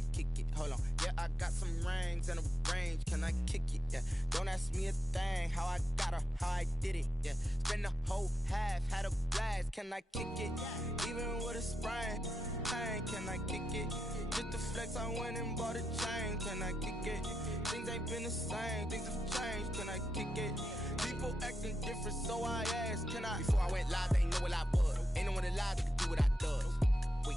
I kick it? Hold on. Yeah, I got some rings and a range. Can I kick it? Yeah. Don't ask me a thing. How I got her, how I did it. Yeah. Spend the whole half, had a blast. Can I kick it? Even with a sprain, pain. Can I kick it? Just the flex, I went and bought a chain. Can I kick it? Things ain't been the same. Things have changed. Can I kick it? People acting different, so I asked, can I? Before I went live, they know what I was. Ain't no one alive that can do what I does. Wait.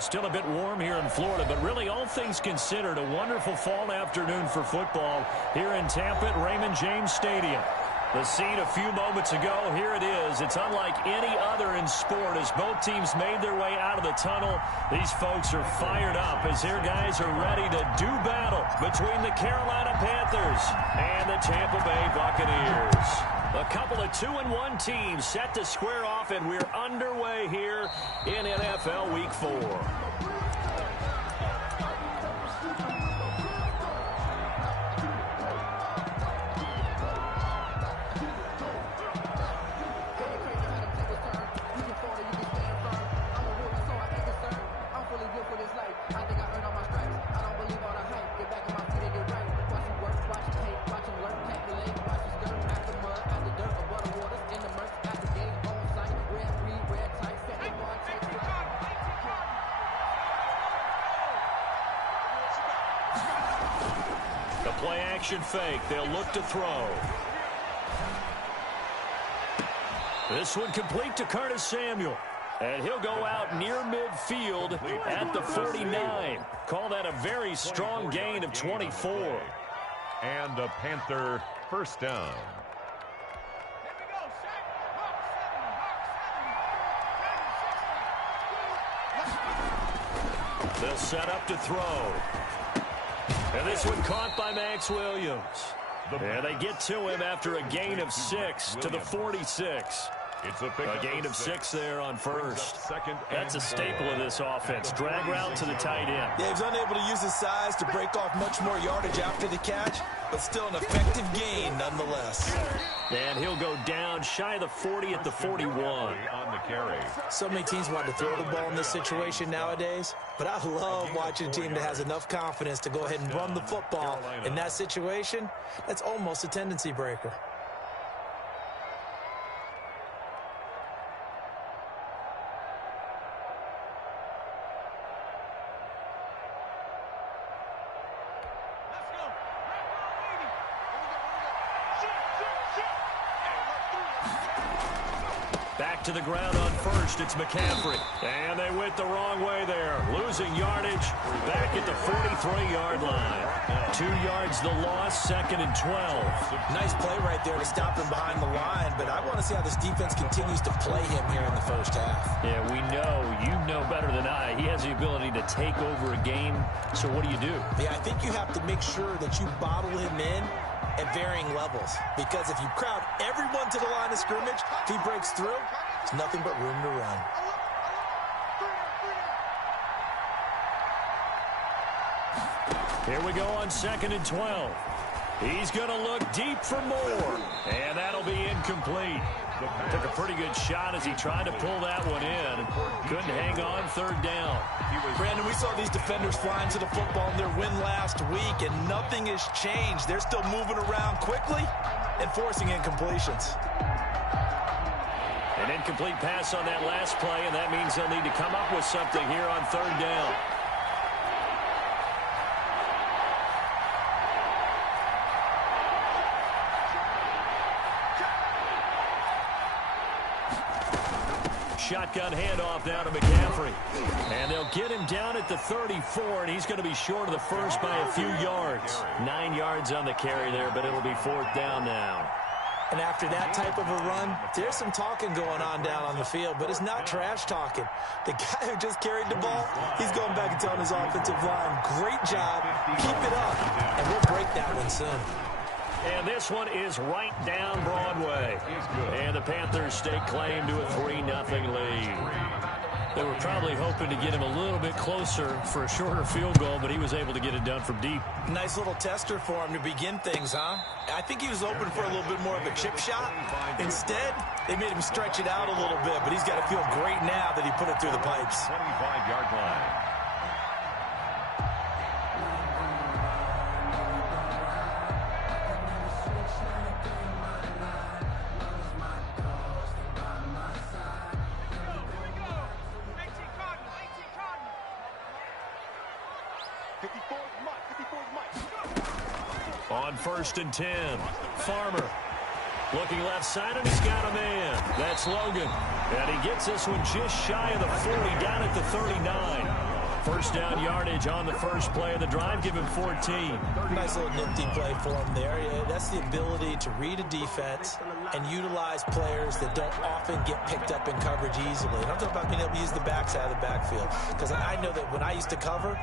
Still a bit warm here in Florida, but really all things considered, a wonderful fall afternoon for football here in Tampa at Raymond James Stadium. The scene a few moments ago, here it is. It's unlike any other in sport as both teams made their way out of the tunnel. These folks are fired up as their guys are ready to do battle between the Carolina Panthers and the Tampa Bay Buccaneers. A couple of 2-1 teams set to square off, and we're underway here in NFL Week 4. Play-action fake. They'll look to throw. This one complete to Curtis Samuel. And he'll go out near midfield at the 49. Call that a very strong gain of 24. And a Panther first down. They'll set up to throw. And this one caught by Max Williams. And they get to him after a gain of 6 to the 46. It's a gain of 6 there on first. That's a staple of this offense. Drag route to the tight end. Yeah, he's unable to use his size to break off much more yardage after the catch, but still an effective gain nonetheless. And he'll go down shy of the 40 at the 41. On the carry. So many teams want to throw the ball in this situation nowadays, but I love watching a team that has enough confidence to go ahead and run the football. In that situation, that's almost a tendency breaker. Back to the ground on first. It's McCaffrey. And they went the wrong way there. Losing yardage back at the 43-yard line. 2 yards the loss, 2nd and 12. Nice play right there to stop him behind the line, but I want to see how this defense continues to play him here in the first half. Yeah, we know. You know better than I. He has the ability to take over a game. So what do you do? Yeah, I think you have to make sure that you bottle him in at varying levels, because if you crowd everyone to the line of scrimmage, if he breaks through, there's nothing but room to run. Here we go on 2nd and 12. He's going to look deep for more, and that'll be incomplete. Took a pretty good shot as he tried to pull that one in. Couldn't hang on, 3rd down. Brandon, we saw these defenders flying to the football in their win last week, and nothing has changed. They're still moving around quickly and forcing incompletions. An incomplete pass on that last play, and that means they'll need to come up with something here on 3rd down. Shotgun handoff now to McCaffrey. And they'll get him down at the 34, and he's going to be short of the first by a few yards. 9 yards on the carry there, but it'll be 4th down now. And after that type of a run, there's some talking going on down on the field, but it's not trash talking. The guy who just carried the ball, he's going back and telling his offensive line, great job, keep it up, and we'll break that one soon. And this one is right down Broadway. And the Panthers stake claim to a 3-0 lead. They were probably hoping to get him a little bit closer for a shorter field goal, but he was able to get it done from deep. Nice little tester for him to begin things, huh? I think he was open for a little bit more of a chip shot. Instead, they made him stretch it out a little bit, but he's got to feel great now that he put it through the pipes. 25-yard line. On 1st and 10, Farmer looking left side, and he's got a man. That's Logan. And he gets this one just shy of the 40, down at the 39. First down yardage on the first play of the drive. Give him 14. Nice little nifty play for him there. Yeah, that's the ability to read a defense and utilize players that don't often get picked up in coverage easily. And I'm talking about being able to use the backside of the backfield. Because I know that when I used to cover,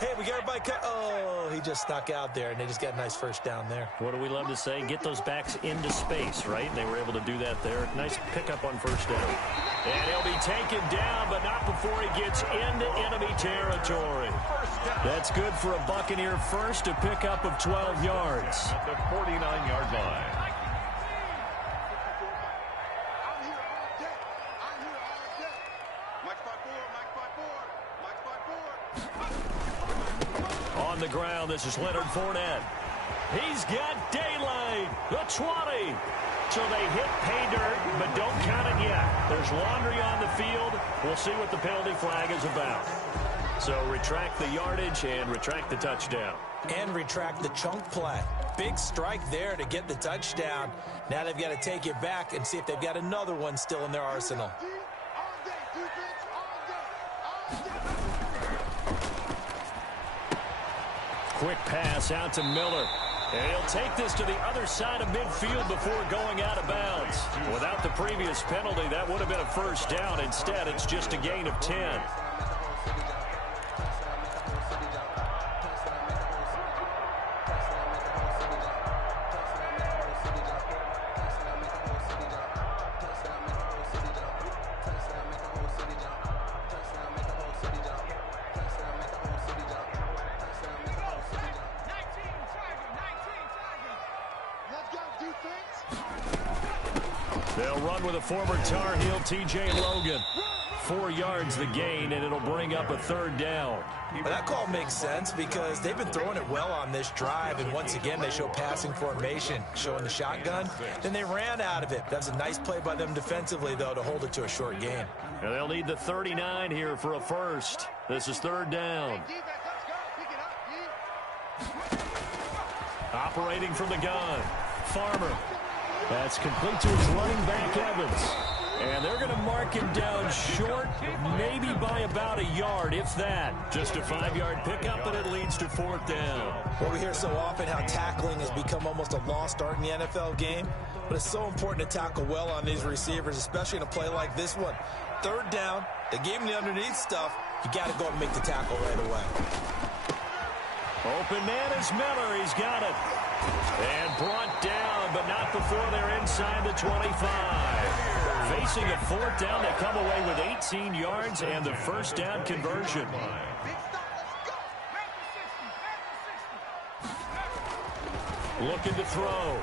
hey, we got everybody cut. Oh, he just snuck out there, and they just got a nice first down there. What do we love to say? Get those backs into space, right? They were able to do that there. Nice pickup on first down. And he'll be taken down, but not before he gets into enemy territory. That's good for a Buccaneer first, a pickup of 12 yards. At the 49-yard line. On the ground, this is Leonard Fournette. He's got daylight. The 20. So they hit pay dirt, but don't count it yet. There's laundry on the field. We'll see what the penalty flag is about. So retract the yardage and retract the touchdown. And retract the chunk play. Big strike there to get the touchdown. Now they've got to take it back and see if they've got another one still in their arsenal. Quick pass out to Miller. And he'll take this to the other side of midfield before going out of bounds. Without the previous penalty, that would have been a first down. Instead, it's just a gain of 10. They'll run with a former Tar Heel, T.J. Logan. 4 yards the gain, and it'll bring up a third down. Well, that call makes sense because they've been throwing it well on this drive, and once again they show passing formation, showing the shotgun. Then they ran out of it. That was a nice play by them defensively, though, to hold it to a short gain. And they'll need the 39 here for a first. This is third down. Operating from the gun, Farmer. That's complete to his running back, Evans. And they're going to mark him down short, maybe by about a yard, if that. Just a 5-yard pickup, and it leads to 4th down. Well, we hear so often how tackling has become almost a lost art in the NFL game. But it's so important to tackle well on these receivers, especially in a play like this one. Third down, they gave him the underneath stuff. You got to go and make the tackle right away. Open man is Miller. He's got it. And brought down, but not before they're inside the 25. Facing a 4th down, they come away with 18 yards and the first down conversion. Looking to throw.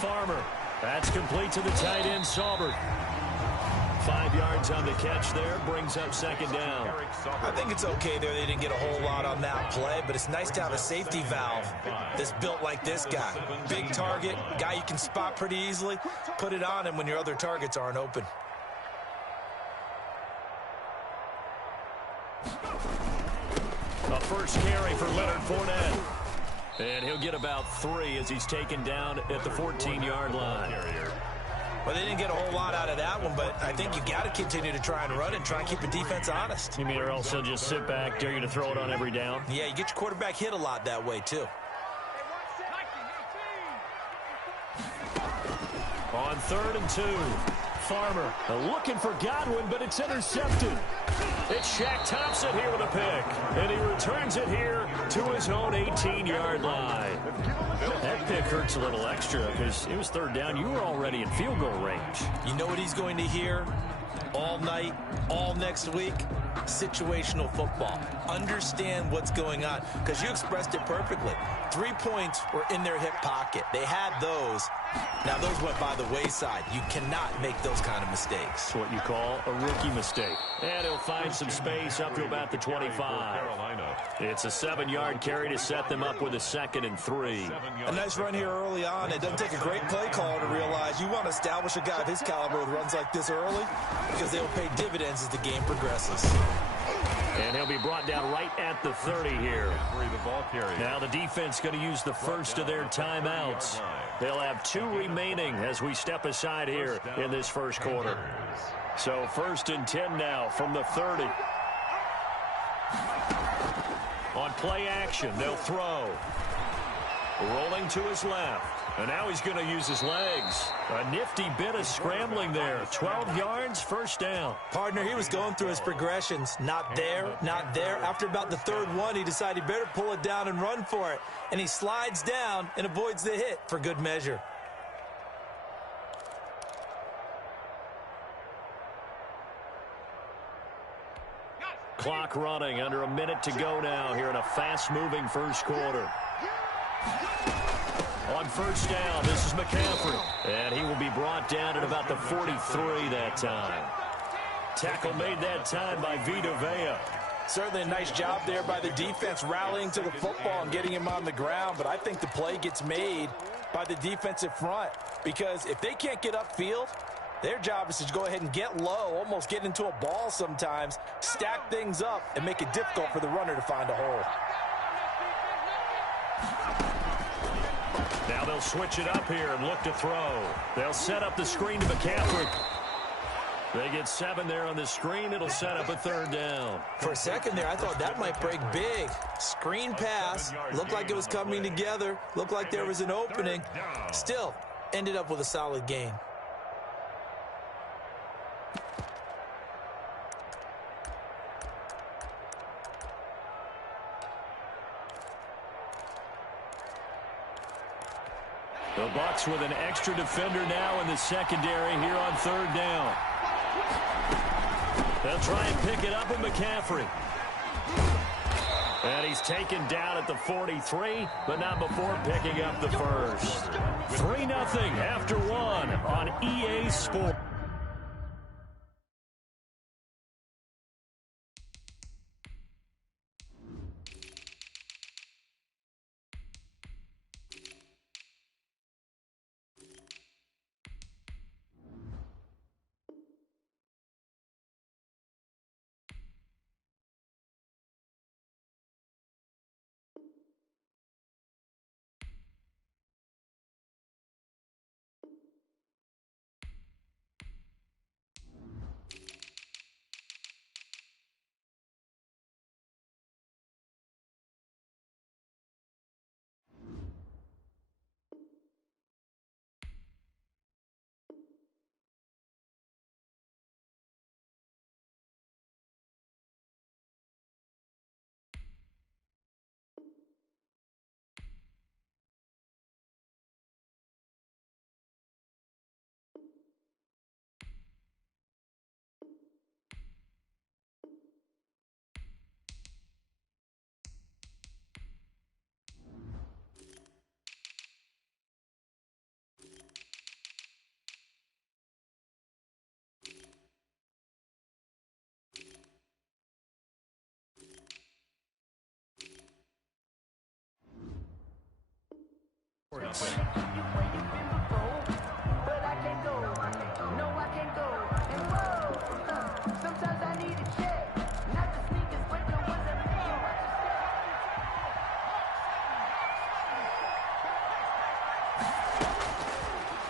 Farmer. That's complete to the tight end, Saubert. 5 yards on the catch there, brings up second down. I think it's okay there. They didn't get a whole lot on that play, but it's nice to have a safety valve that's built like this guy. Big target, guy you can spot pretty easily. Put it on him when your other targets aren't open. A first carry for Leonard Fournette. And he'll get about 3 as he's taken down at the 14-yard line. Well, they didn't get a whole lot out of that one, but I think you got to continue to try and run and try and keep the defense honest. You mean or else they'll just sit back, dare you to throw it on every down? Yeah, you get your quarterback hit a lot that way, too. On 3rd and 2, Farmer looking for Godwin, but it's intercepted. It's Shaq Thompson here with a pick, and he returns it here to his own 18-yard line. That pick hurts a little extra because it was 3rd down. You were already in field goal range. You know what he's going to hear? all night, all next week, situational football. Understand what's going on, because you expressed it perfectly. 3 points were in their hip pocket. They had those. Now, those went by the wayside. You cannot make those kind of mistakes. It's what you call a rookie mistake. And he'll find some space up to about the 25. It's a 7-yard carry to set them up with a 2nd and 3. A nice run here early on. It doesn't take a great play caller to realize you want to establish a guy of his caliber with runs like this early, because they will pay dividends as the game progresses. And he'll be brought down right at the 30 here. Now the defense going to use the first of their timeouts. They'll have 2 remaining as we step aside here in this first quarter. So 1st and 10 now from the 30. On play action, they'll throw. Rolling to his left. And now he's going to use his legs. A nifty bit of scrambling there. 12 yards, first down. Partner, he was going through his progressions. Not there, not there. After about the 3rd one, he decided he better pull it down and run for it. And he slides down and avoids the hit for good measure. Clock running, under a minute to go now here in a fast-moving first quarter. On first down, this is McCaffrey. And he will be brought down at about the 43 that time. Tackle made that time by Vita Vea. Certainly a nice job there by the defense rallying to the football and getting him on the ground. But I think the play gets made by the defensive front, because if they can't get upfield, their job is to go ahead and get low, almost get into a ball sometimes, stack things up, and make it difficult for the runner to find a hole. Now they'll switch it up here and look to throw. They'll set up the screen to McCaffrey. They get 7 there on the screen. It'll set up a 3rd down. For a second there, I thought that might break big. Screen pass. Looked like it was coming together. Looked like there was an opening. Still, ended up with a solid gain. The Bucs with an extra defender now in the secondary here on 3rd down. They'll try and pick it up with McCaffrey. And he's taken down at the 43, but not before picking up the first. 3-0 after 1 on EA Sports.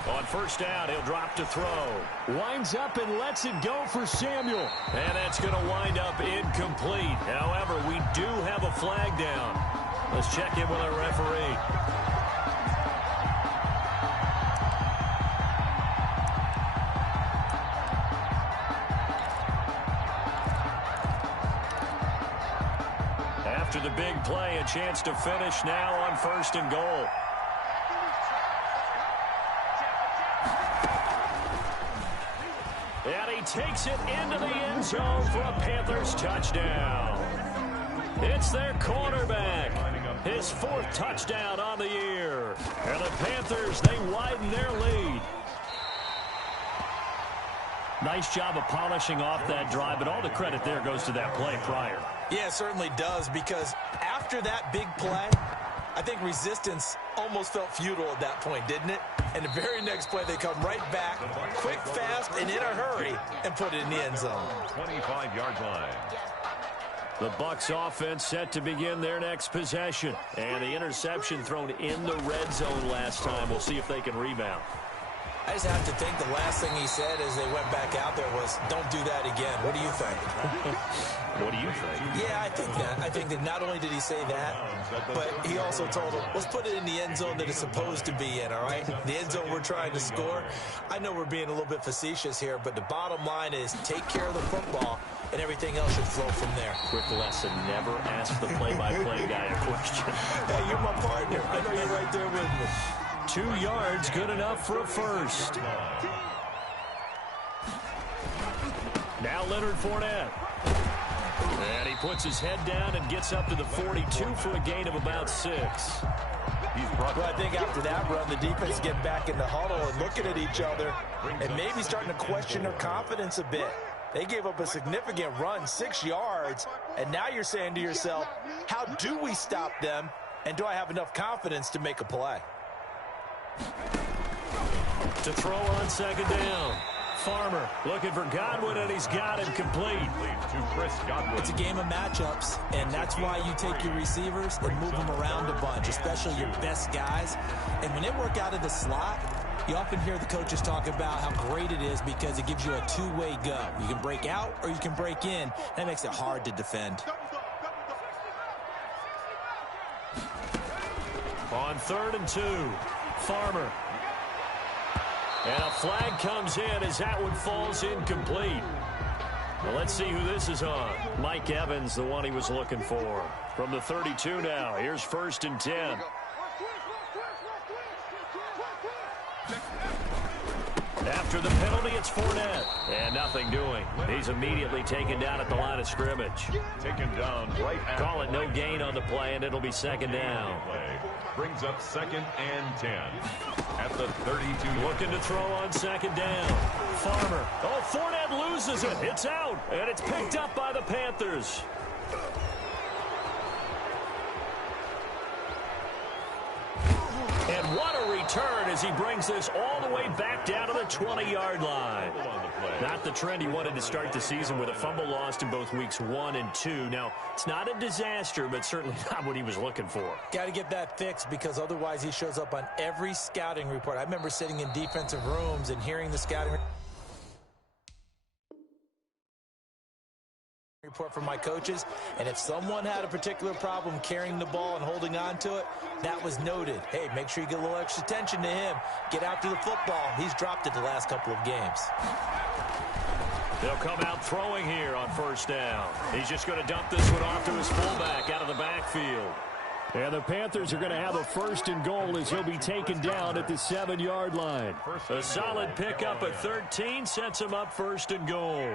On first down, he'll drop to throw. Winds up and lets it go for Samuel. And that's going to wind up incomplete. However, we do have a flag down. Let's check in with our referee. After the big play, a chance to finish now on 1st and goal. And he takes it into the end zone for a Panthers touchdown. It's their cornerback. His 4th touchdown on the year. And the Panthers, they widen their lead. Nice job of polishing off that drive, but all the credit there goes to that play prior. Yeah, it certainly does, because after that big play, I think resistance almost felt futile at that point, didn't it? And the very next play, they come right back, quick, fast, and in a hurry, and put it in the end zone. 25-yard line. The Bucs offense set to begin their next possession. And the interception thrown in the red zone last time. We'll see if they can rebound. I just have to think the last thing he said as they went back out there was, don't do that again. What do you think? What do you think? Yeah, I think that. I think that not only did he say that, but he also told him, let's put it in the end zone that it's supposed to be in, all right? The end zone we're trying to score. I know we're being a little bit facetious here, but the bottom line is take care of the football, and everything else should flow from there. Quick lesson, never ask the play-by-play guy a question. Hey, you're my partner. I know you're right there with me. 2 yards, good enough for a first. Now Leonard Fournette. And he puts his head down and gets up to the 42 for a gain of about 6. Well, I think after that run, the defense getting back in the huddle and looking at each other and maybe starting to question their confidence a bit. They gave up a significant run, 6 yards, and now you're saying to yourself, how do we stop them, and do I have enough confidence to make a play? To throw on second down. Farmer looking for Godwin, and he's got him complete. To Chris Godwin. It's a game of matchups, and that's why you take your receivers and move them around a bunch, especially your best guys. And when they work out of the slot, you often hear the coaches talk about how great it is because it gives you a two-way go. You can break out or you can break in. That makes it hard to defend. On 3rd and 2, Farmer. And a flag comes in as that one falls incomplete. Well, let's see who this is on. Mike Evans, the one he was looking for. From the 32 now, here's 1st and 10. After the penalty, it's Fournette. And nothing doing. He's immediately taken down at the line of scrimmage. Taken down right at Call it no gain on the play, and it'll be 2nd down. Brings up 2nd and 10. At the 32. Looking to throw on 2nd down. Farmer. Oh, Fournette loses it. It's out, and it's picked up by the Panthers. And what a return as he brings this all the way back down to the 20-yard line. Not the trend he wanted to start the season with a fumble lost in both weeks 1 and 2. Now, it's not a disaster, but certainly not what he was looking for. Got to get that fixed because otherwise he shows up on every scouting report. I remember sitting in defensive rooms and hearing the scouting report from my coaches, and if someone had a particular problem carrying the ball and holding on to it, that was noted. Hey, make sure you get a little extra attention to him. Get after the football. He's dropped it the last couple of games. They'll come out throwing here on 1st down. He's just going to dump this one off to his fullback out of the backfield. And the Panthers are going to have a 1st and goal as he'll be taken down at the 7-yard line. A solid pickup at 13 sets him up 1st and goal.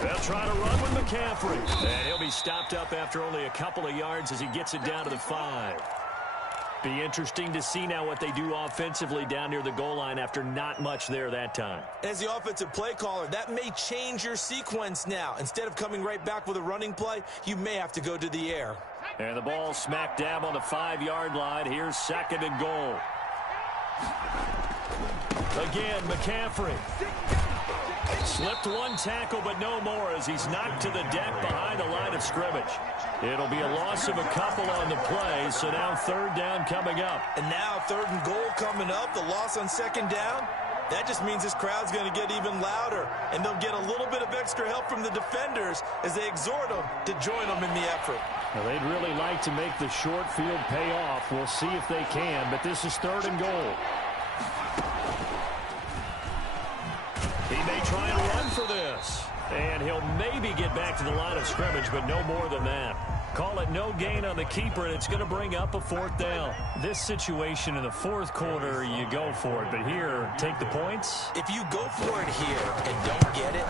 They'll try to run with McCaffrey. And he'll be stopped up after only a couple of yards as he gets it down to the 5. Be interesting to see now what they do offensively down near the goal line after not much there that time. As the offensive play caller, that may change your sequence now. Instead of coming right back with a running play, you may have to go to the air. And the ball smack dab on the 5-yard line. Here's 2nd and goal. Again, McCaffrey. Slipped one tackle, but no more as he's knocked to the deck behind the line of scrimmage. It'll be a loss of a couple on the play, so now 3rd down coming up. And now 3rd and goal coming up, the loss on 2nd down. That just means this crowd's going to get even louder, and they'll get a little bit of extra help from the defenders as they exhort them to join them in the effort. Well, they'd really like to make the short field pay off. We'll see if they can, but this is 3rd and goal. He may try and run for this. And he'll maybe get back to the line of scrimmage, but no more than that. Call it no gain on the keeper, and it's going to bring up a 4th down. This situation in the 4th quarter, you go for it. But here, take the points. If you go for it here and don't get it,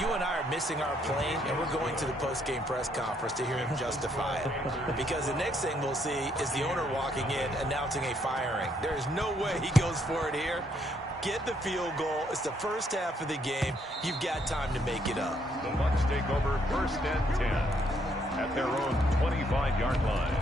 you and I are missing our plane, and we're going to the post-game press conference to hear him justify it. Because the next thing we'll see is the owner walking in announcing a firing. There is no way he goes for it here. Get the field goal. It's the first half of the game. You've got time to make it up. The Bucs take over 1st and 10 at their own 25-yard line.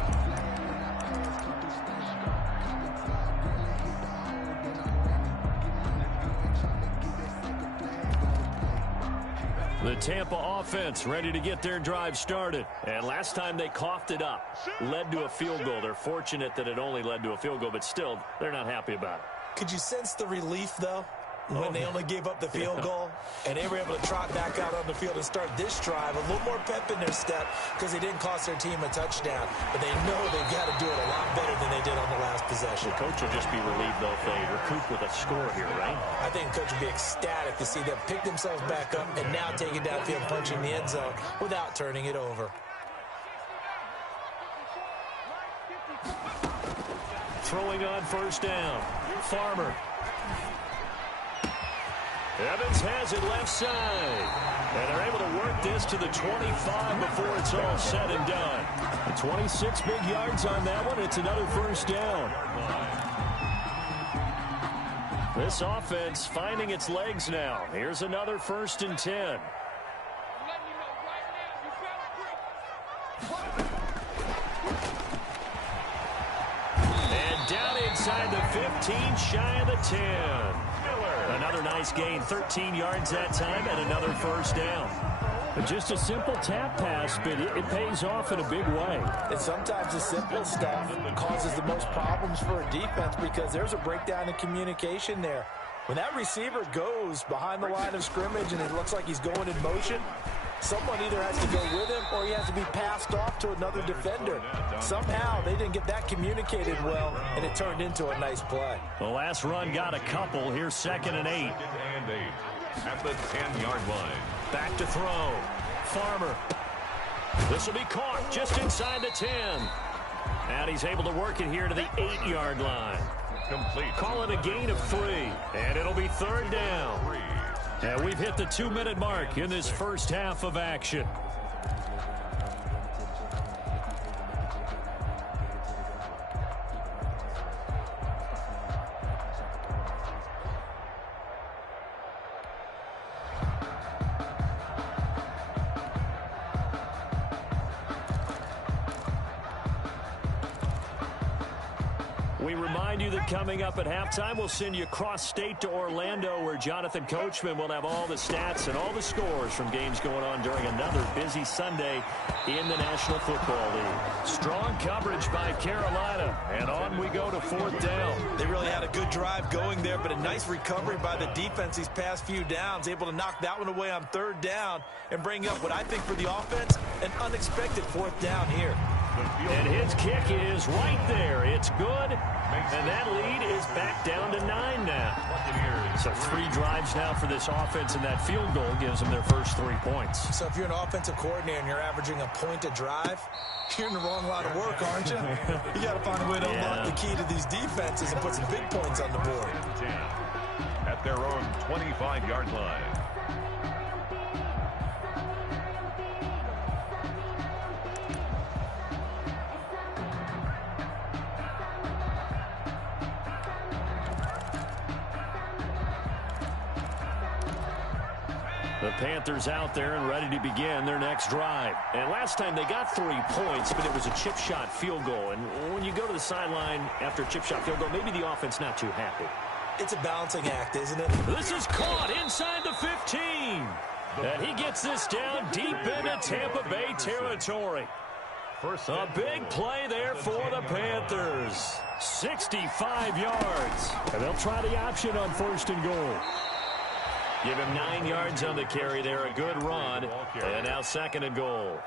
The Tampa offense ready to get their drive started. And last time they coughed it up, led to a field goal. They're fortunate that it only led to a field goal, but still, they're not happy about it. Could you sense the relief, though, when they only gave up the field goal? And they were able to trot back out on the field and start this drive. A little more pep in their step because they didn't cost their team a touchdown. But they know they've got to do it a lot better than they did on the last possession. The coach will just be relieved, though, if they recoup with a score here, right? I think the coach will be ecstatic to see them pick themselves back up and now take it downfield, punching the end zone without turning it over. Throwing on 1st down. Farmer. Evans has it left side. And they're able to work this to the 25 before it's all said and done. 26 big yards on that one. It's another 1st down. This offense finding its legs now. Here's another 1st and 10. Down inside the 15, shy of the 10. Another nice gain, 13 yards that time, and another 1st down. Just a simple tap pass, but it pays off in a big way. And sometimes the simple stuff causes the most problems for a defense because there's a breakdown in communication there. When that receiver goes behind the line of scrimmage and it looks like he's going in motion, someone either has to go with him or he has to be passed off to another defender. Somehow they didn't get that communicated well, and it turned into a nice play. The last run got a couple. Here's 2nd and 8. At the 10-yard line. Back to throw. Farmer. This will be caught just inside the 10. And he's able to work it here to the 8-yard line. Complete. Call it a gain of 3. And it'll be 3rd down. And we've hit the 2-minute mark in this first half of action. We remind you that coming up at halftime, we'll send you cross-state to Orlando, where Jonathan Coachman will have all the stats and all the scores from games going on during another busy Sunday in the National Football League. Strong coverage by Carolina, and on we go to 4th down. They really had a good drive going there, but a nice recovery by the defense these past few downs, able to knock that one away on 3rd down and bring up what I think for the offense, an unexpected 4th down here. And his kick is right there. It's good, and that lead is back down to 9 now. So 3 drives now for this offense, and that field goal gives them their first 3 points. So if you're an offensive coordinator and you're averaging a point a drive, you're in the wrong line of work, aren't you? You got to find a way to unlock the key to these defenses and put some big points on the board. At their own 25-yard line. The Panthers out there and ready to begin their next drive. And last time they got 3 points, but it was a chip shot field goal. And when you go to the sideline after a chip shot field goal, maybe the offense not too happy. It's a balancing act, isn't it? This is caught inside the 15. And he gets this down deep into Tampa Bay territory. A big play there for the Panthers. 65 yards. And they'll try the option on 1st and goal. Give him 9 yards on the carry there. A good run. And now 2nd and goal.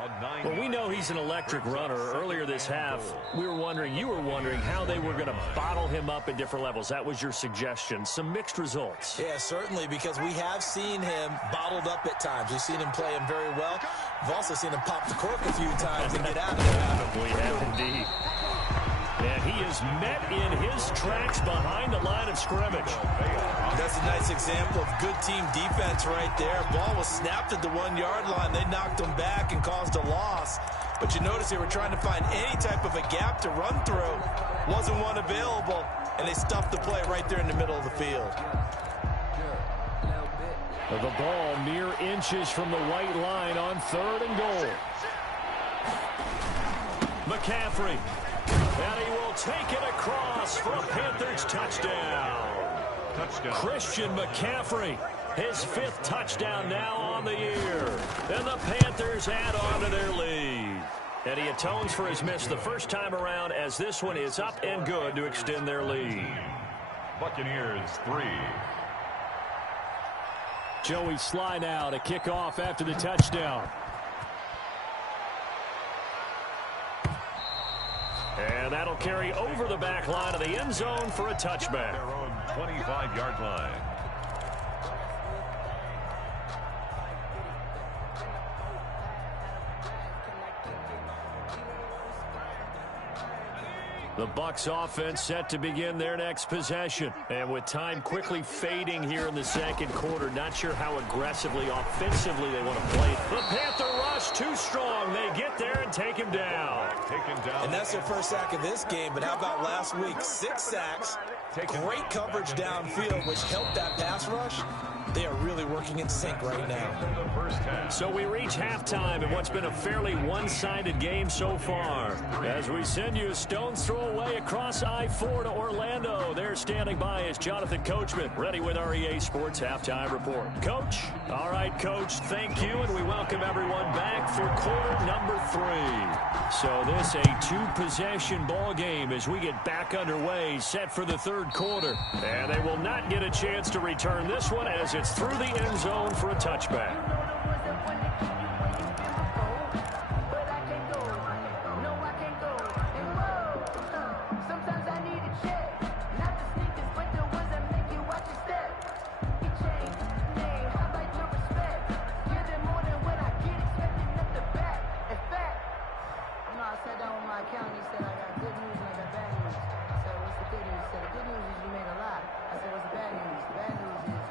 Well, we know he's an electric runner. Earlier this half, you were wondering how they were going to bottle him up at different levels. That was your suggestion. Some mixed results. Yeah, certainly, because we have seen him bottled up at times. We've seen him play him very well. We've also seen him pop the cork a few times and get out of there. We have indeed. And he is met in his tracks behind the line of scrimmage. That's a nice example of good team defense right there. Ball was snapped at the 1-yard line. They knocked him back and caused a loss. But you notice they were trying to find any type of a gap to run through. Wasn't one available, and they stuffed the play right there in the middle of the field. The ball mere inches from the white line on 3rd and goal. McCaffrey. And he will take it across for a Panthers touchdown. Christian McCaffrey, his 5th touchdown now on the year. And the Panthers add on to their lead. And he atones for his miss the first time around, as this one is up and good to extend their lead. Buccaneers 3. Joey Sly now to kick off after the touchdown. And that'll carry over the back line of the end zone for a touchback. Their own 25-yard line. The Bucs offense set to begin their next possession. And with time quickly fading here in the 2nd quarter, not sure how aggressively, offensively they want to play. The Panther rush too strong. They get there and take him down. And that's their first sack of this game, but how about last week? 6 sacks, great coverage downfield, which helped that pass rush. They are really working in sync right now. So we reach halftime in what's been a fairly one-sided game so far. As we send you a stone's throw away across I-4 to Orlando. There standing by is Jonathan Coachman, ready with our EA Sports Halftime Report. Coach? All right, Coach, thank you, and we welcome everyone back for quarter number 3. So this a 2-possession ball game as we get back underway, set for the 3rd quarter. And they will not get a chance to return this one as it's through the end zone for a touchback.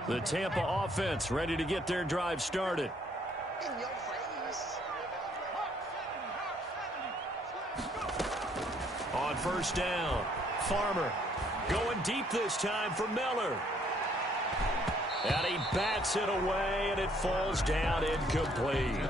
The Tampa offense ready to get their drive started. On 1st down, Farmer going deep this time for Miller. And he bats it away, and it falls down incomplete.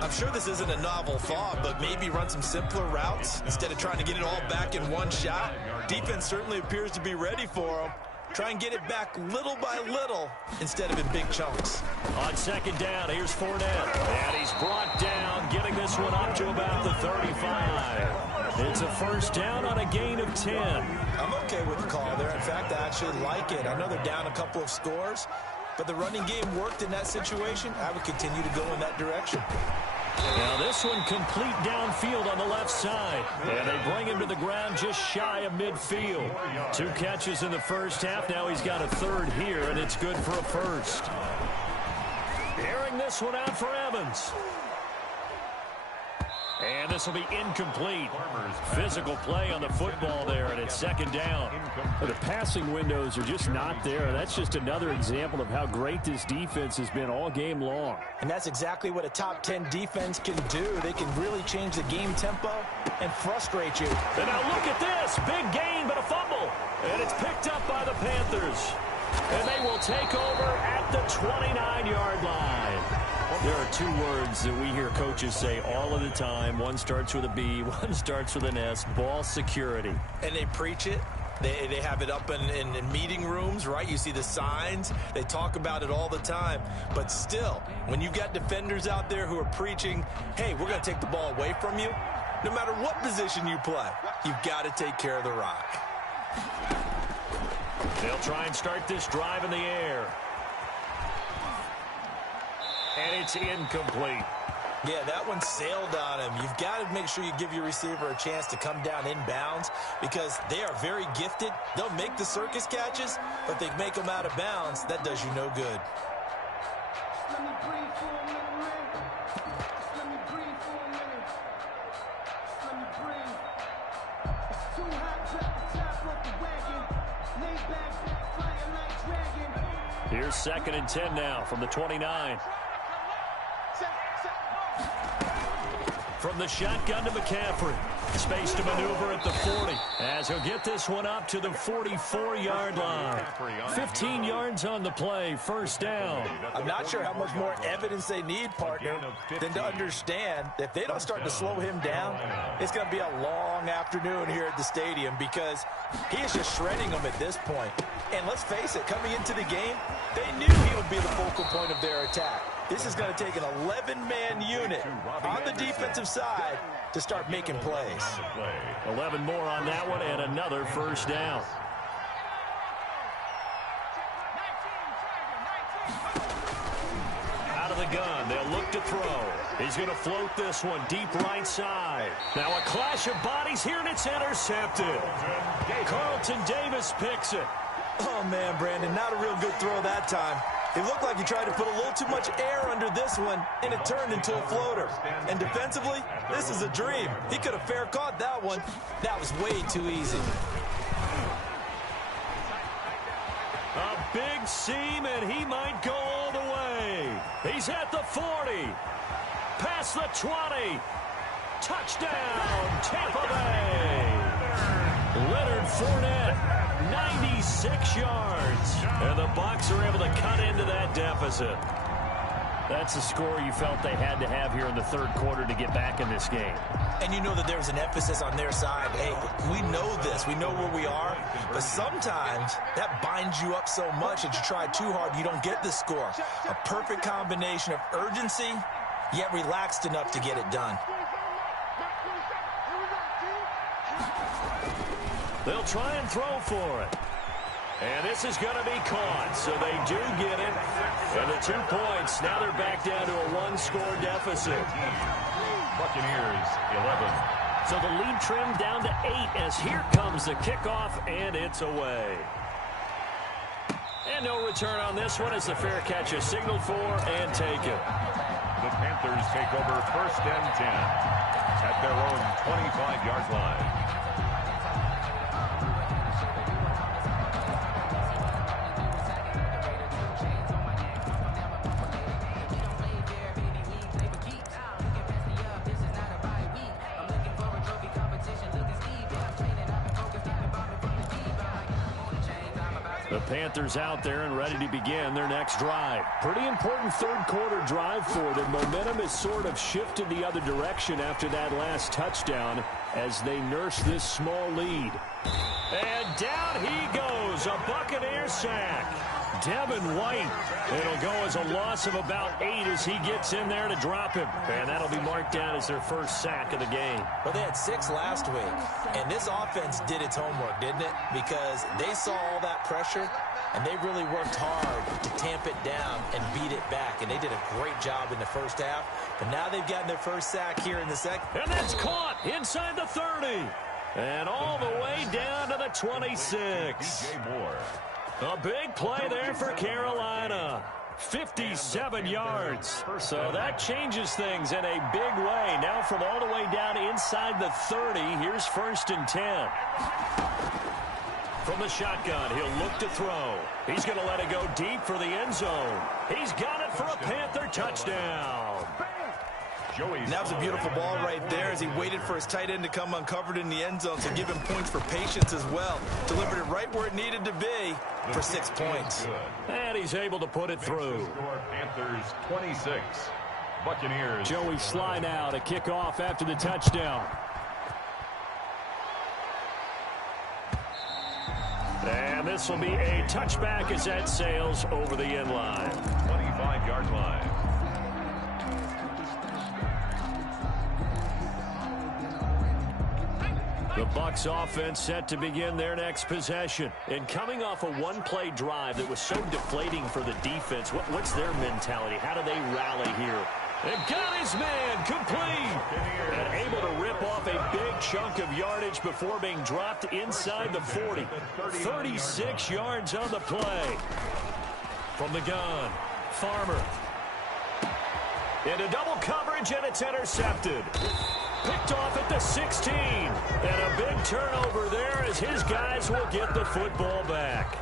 I'm sure this isn't a novel thought, but maybe run some simpler routes instead of trying to get it all back in one shot. Defense certainly appears to be ready for him. Try and get it back little by little instead of in big chunks. On 2nd down, here's Fournette. And he's brought down, getting this one up to about the 35. It's a 1st down on a gain of 10. I'm okay with the call there. In fact, I actually like it. I know they're down a couple of scores, but the running game worked in that situation. I would continue to go in that direction. Now this one complete downfield on the left side. And they bring him to the ground just shy of midfield. 2 catches in the first half. Now he's got a 3rd here, and it's good for a 1st. Airing this one out for Evans. And this will be incomplete. Physical play on the football there, and it's 2nd down. The passing windows are just not there. That's just another example of how great this defense has been all game long. And that's exactly what a top 10 defense can do. They can really change the game tempo and frustrate you. And now look at this. Big gain, but a fumble. And it's picked up by the Panthers. And they will take over at the 29-yard line. There are 2 words that we hear coaches say all of the time. One starts with a B, one starts with an S. Ball security. And they preach it. They have it up in meeting rooms, right? You see the signs. They talk about it all the time. But still, when you've got defenders out there who are preaching, hey, we're going to take the ball away from you, no matter what position you play, you've got to take care of the rock. They'll try and start this drive in the air. and it's incomplete. Yeah, that one sailed on him. You've got to make sure you give your receiver a chance to come down inbounds because they are very gifted. They'll make the circus catches, but they make them out of bounds. That does you no good. Here's 2nd and 10 now from the 29. From the shotgun to McCaffrey. Space to maneuver at the 40 as he'll get this one up to the 44-yard line. 15 yards on the play, 1st down. I'm not sure how much more evidence they need, partner, than to understand that if they don't start to slow him down, it's going to be a long afternoon here at the stadium because he is just shredding them at this point. And let's face it, coming into the game, they knew he would be the focal point of their attack. This is going to take an 11-man unit on the defensive side to start making plays. 11 more on that one and another 1st down. Out of the gun, they'll look to throw. He's going to float this one deep right side. Now a clash of bodies here, and it's intercepted. Carlton Davis picks it. Oh, man, Brandon, not a real good throw that time. It looked like he tried to put a little too much air under this one, and it turned into a floater. And defensively, this is a dream. He could have fair caught that one. That was way too easy. A big seam, and he might go all the way. He's at the 40. Past the 20. Touchdown, Tampa Bay. Leonard Fournette, 96 yards. And the Bucs are able to cut into that deficit. That's a score you felt they had to have here in the 3rd quarter to get back in this game. And you know that there was an emphasis on their side. Hey, we know this. We know where we are. But sometimes that binds you up so much that you try too hard, you don't get the score. A perfect combination of urgency, yet relaxed enough to get it done. They'll try and throw for it. And this is going to be caught, so they do get it. And the 2 points, now they're back down to a 1-score deficit. Buccaneers, 11. So the lead trimmed down to 8 as here comes the kickoff, and it's away. And no return on this one as the fair catch is signaled for and taken. The Panthers take over 1st and 10 at their own 25-yard line. The Panthers out there and ready to begin their next drive. Pretty important 3rd quarter drive for them. Momentum has sort of shifted the other direction after that last touchdown as they nurse this small lead. And down he goes, a Buccaneer sack. Devin White. It'll go as a loss of about 8 as he gets in there to drop him. And that'll be marked down as their 1st sack of the game. Well, they had 6 last week, and this offense did its homework, didn't it? Because they saw all that pressure, and they really worked hard to tamp it down and beat it back. And they did a great job in the 1st half. But now they've gotten their 1st sack here in the 2nd. And that's caught inside the 30. And all the way down to the 26. DJ Moore. A big play there for Carolina. 57 yards. So that changes things in a big way. Now from all the way down inside the 30, here's 1st and 10. From the shotgun, he'll look to throw. He's going to let it go deep for the end zone. He's got it for a Panther touchdown. That was a beautiful ball right there as he waited for his tight end to come uncovered in the end zone to give him points for patience as well. Delivered it right where it needed to be for 6 points. And he's able to put it through. Panthers 26. Buccaneers. Joey slide out, a kickoff after the touchdown. And this will be a touchback as that sails over the end line. 25-yard line. The Bucs offense set to begin their next possession. And coming off a one-play drive that was so deflating for the defense, what's their mentality? How do they rally here? And got his man complete. And able to rip off a big chunk of yardage before being dropped inside the 40. 36 yards on the play. From the gun, Farmer. Into double coverage, and it's intercepted. Picked off at the 16. And a big turnover there as his guys will get the football back.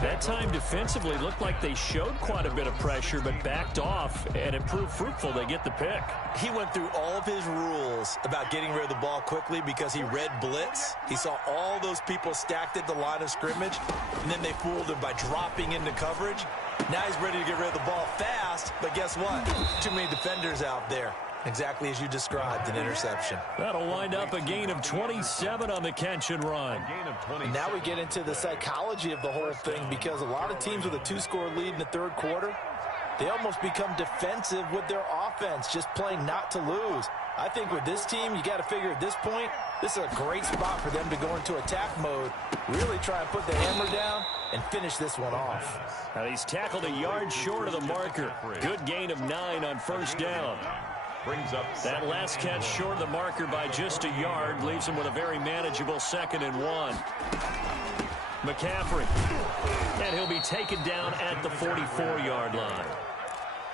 That time defensively looked like they showed quite a bit of pressure but backed off, and it proved fruitful. They get the pick. He went through all of his rules about getting rid of the ball quickly because he read blitz. He saw all those people stacked at the line of scrimmage, and then they fooled him by dropping into coverage. Now he's ready to get rid of the ball fast, but guess what? Too many defenders out there. Exactly as you described, an interception. That'll wind up a gain of 27 on the catch and run. And now we get into the psychology of the whole thing, because a lot of teams with a 2-score lead in the third quarter, they almost become defensive with their offense, just playing not to lose. I think with this team, you got to figure at this point, this is a great spot for them to go into attack mode, really try and put the hammer down and finish this one off. Now he's tackled a yard short of the marker. Good gain of 9 on first down. That last catch short of the marker by just a yard leaves him with a very manageable 2nd and 1. McCaffrey. And he'll be taken down at the 44-yard line.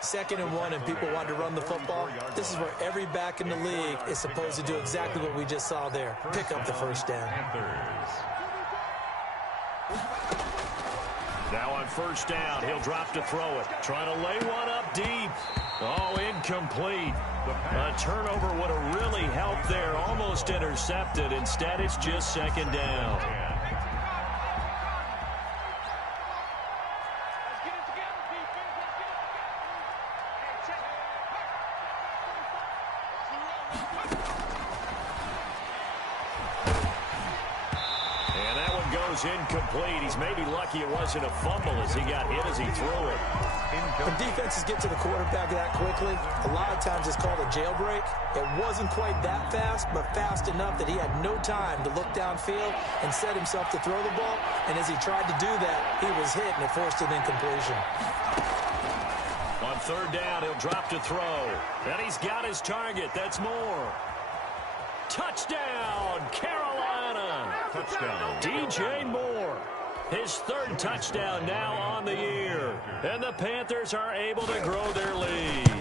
2nd and 1, and people want to run the football. This is where every back in the league is supposed to do exactly what we just saw there. Pick up the first down. Now on first down, he'll drop to throw it. Trying to lay one up deep. Oh, incomplete. A turnover would have really helped there. Almost intercepted. Instead, it's just 2nd down. And that one goes incomplete. He's maybe lucky it wasn't a fumble as he got hit as he threw it. When defenses get to the quarterback that quickly, a lot of times it's called a jailbreak. It wasn't quite that fast, but fast enough that he had no time to look downfield and set himself to throw the ball. And as he tried to do that, he was hit, and it forced an incompletion. On third down, he'll drop to throw. And he's got his target. That's Moore. Touchdown, Carolina. Touchdown. DJ Moore. His 3rd touchdown now on the year. And the Panthers are able to grow their lead.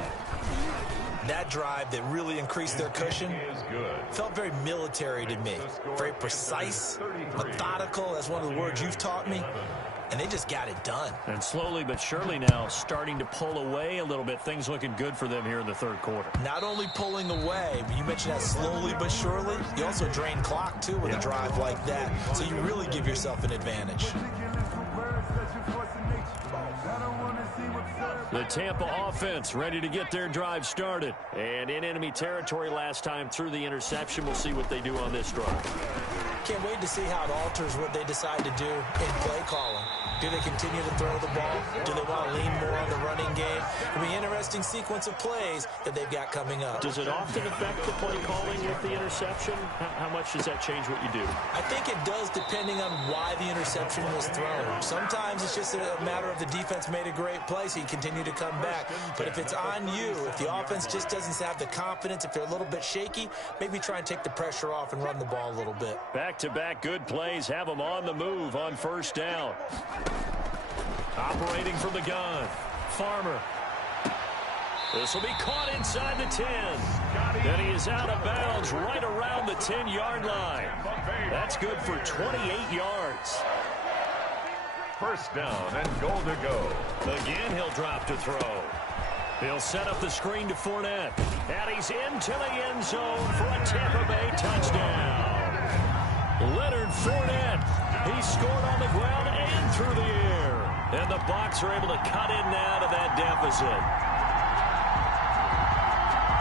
That drive that really increased their cushion felt very military to me. Very precise, methodical. That's one of the words you've taught me. And they just got it done. And slowly but surely now starting to pull away a little bit. Things looking good for them here in the third quarter. Not only pulling away, but you mentioned that slowly but surely. You also drain clock, too, with a drive like that. So you really give yourself an advantage. The Tampa offense ready to get their drive started. And in enemy territory last time through the interception. We'll see what they do on this drive. Can't wait to see how it alters what they decide to do in play calling. Do they continue to throw the ball? Do they want to lean more on the running game? It'll be an interesting sequence of plays that they've got coming up. Does it often affect the play calling with the interception? How much does that change what you do? I think it does, depending on why the interception was thrown. Sometimes it's just a matter of the defense made a great play, so you continue to come back. But if it's on you, if the offense just doesn't have the confidence, if they're a little bit shaky, maybe try and take the pressure off and run the ball a little bit. Back-to-back good plays have them on the move on first down. Operating from the gun, Farmer. This will be caught inside the 10. And he is out of bounds right around the 10-yard line. That's good for 28 yards. First down and goal to go. Again, he'll drop to throw. He'll set up the screen to Fournette. And he's into the end zone for a Tampa Bay touchdown. Leonard Fournette. He scored on the ground and through the air. And the Bucs are able to cut in now to that deficit.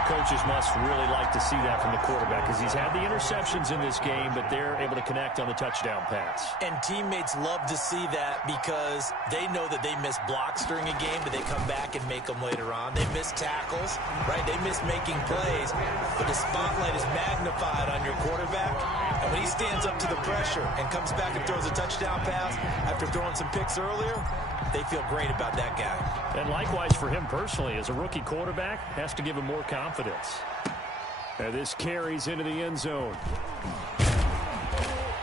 Coaches must really like to see that from the quarterback because he's had the interceptions in this game, but they're able to connect on the touchdown pass. And teammates love to see that because they know that they miss blocks during a game, but they come back and make them later on. They miss tackles, right? They miss making plays, but the spotlight is magnified on your quarterback. And when he stands up to the pressure and comes back and throws a touchdown pass after throwing some picks earlier, they feel great about that guy. And likewise for him personally, as a rookie quarterback, has to give him more confidence. And this carries into the end zone.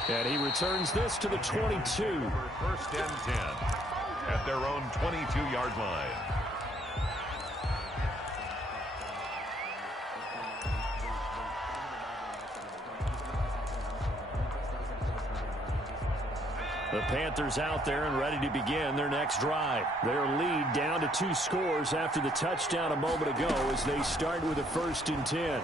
And he returns this to the 22. First and 10 at their own 22-yard line. The Panthers out there and ready to begin their next drive. Their lead down to 2 scores after the touchdown a moment ago as they start with a 1st and 10.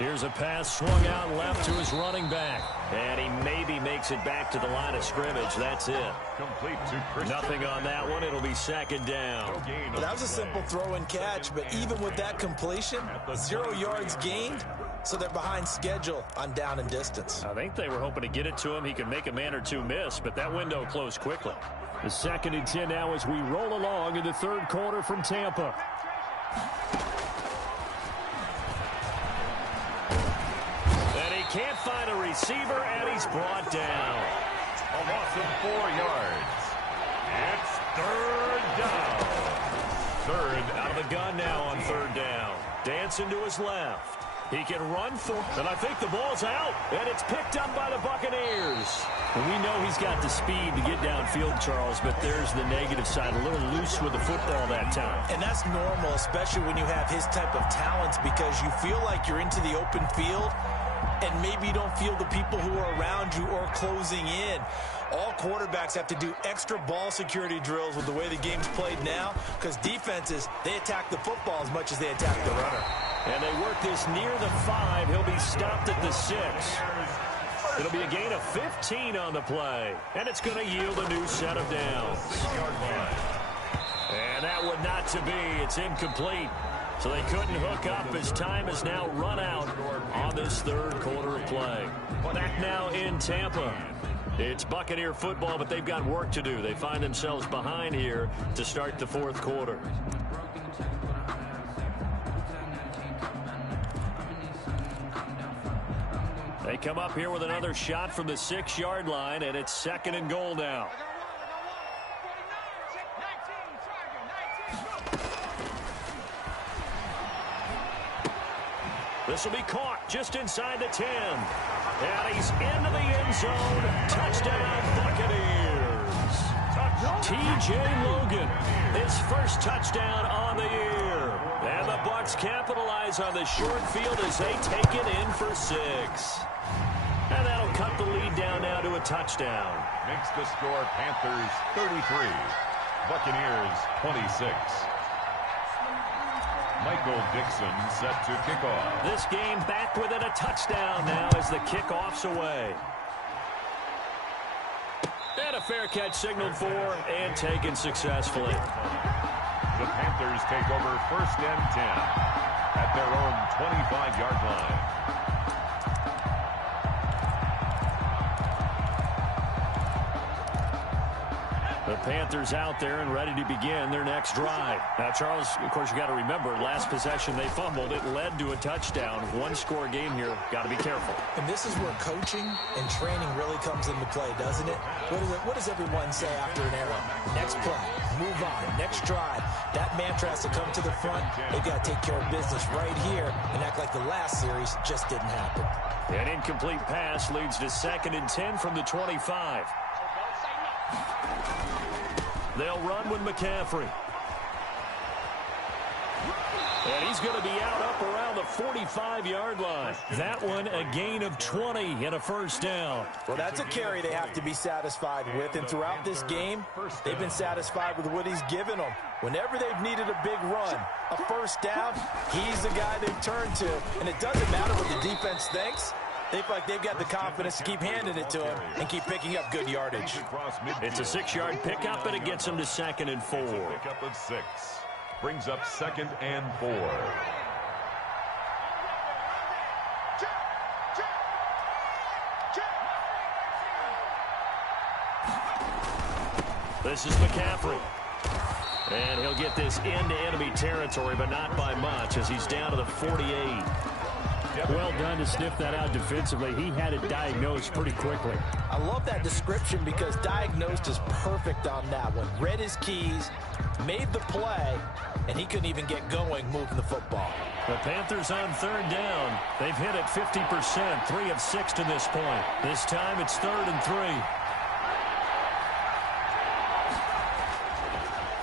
Here's a pass swung out left to his running back. And he maybe makes it back to the line of scrimmage. That's it. Complete to Christian. Nothing on that one. It'll be 2nd down. Well, that was a simple throw and catch, but even with that completion, 0 yards gained, so they're behind schedule on down and distance. I think they were hoping to get it to him. He could make a man or two miss, but that window closed quickly. The 2nd and 10 now as we roll along in the 3rd quarter from Tampa. Can't find a receiver, and he's brought down. A loss of 4 yards. It's 3rd down. 3rd out of the gun now on 3rd down. Dancing to his left. He can run for, and I think the ball's out, and it's picked up by the Buccaneers. And we know he's got the speed to get downfield, Charles, but there's the negative side, a little loose with the football that time. And that's normal, especially when you have his type of talents, because you feel like you're into the open field, and maybe you don't feel the people who are around you or closing in. All quarterbacks have to do extra ball security drills with the way the game's played now, because defenses, they attack the football as much as they attack the runner. And they work this near the 5. He'll be stopped at the 6. It'll be a gain of 15 on the play, and it's going to yield a new set of downs. And that would not to be. It's incomplete. So they couldn't hook up as time has now run out on this 3rd quarter of play. Back now in Tampa. It's Buccaneer football, but they've got work to do. They find themselves behind here to start the 4th quarter. They come up here with another shot from the 6-yard line, and it's 2nd and goal now. This will be caught just inside the 10. And he's into the end zone. Touchdown, Buccaneers. T.J. Logan, his first touchdown on the year. And the Bucs capitalize on the short field as they take it in for 6. And that'll cut the lead down now to a touchdown. Makes the score Panthers 33, Buccaneers 26. Michael Dixon set to kick off. This game back within a touchdown now as the kickoff's away. And a fair catch signaled for and taken successfully. The Panthers take over 1st and 10 at their own 25-yard line. The Panthers out there and ready to begin their next drive. Now, Charles, of course, you got to remember, last possession they fumbled. It led to a touchdown. 1-score game here. Got to be careful. And this is where coaching and training really comes into play, doesn't it? What does everyone say after an error? Next play, move on, next drive. That mantra has to come to the front. They've got to take care of business right here and act like the last series just didn't happen. An incomplete pass leads to 2nd and 10 from the 25. They'll run with McCaffrey. And he's going to be out up around the 45-yard line. That one a gain of 20 and a 1st down. Well, that's a carry they have to be satisfied with. And throughout this game, they've been satisfied with what he's given them. Whenever they've needed a big run, a 1st down, he's the guy they've turned to. And it doesn't matter what the defense thinks. They feel like they've got the confidence to keep handing it to him and keep picking up good yardage. It's a 6-yard pickup, and it gets him to 2nd and 4. Pickup of 6. Brings up 2nd and 4. This is McCaffrey. And he'll get this into enemy territory, but not by much as he's down to the 48. done to sniff that out defensively. He had it diagnosed pretty quickly. I love that description because diagnosed is perfect on that one. Read his keys, made the play, and he couldn't even get going moving the football. The Panthers on third down. They've hit it 50%, 3 of 6 to this point. This time it's 3rd and 3.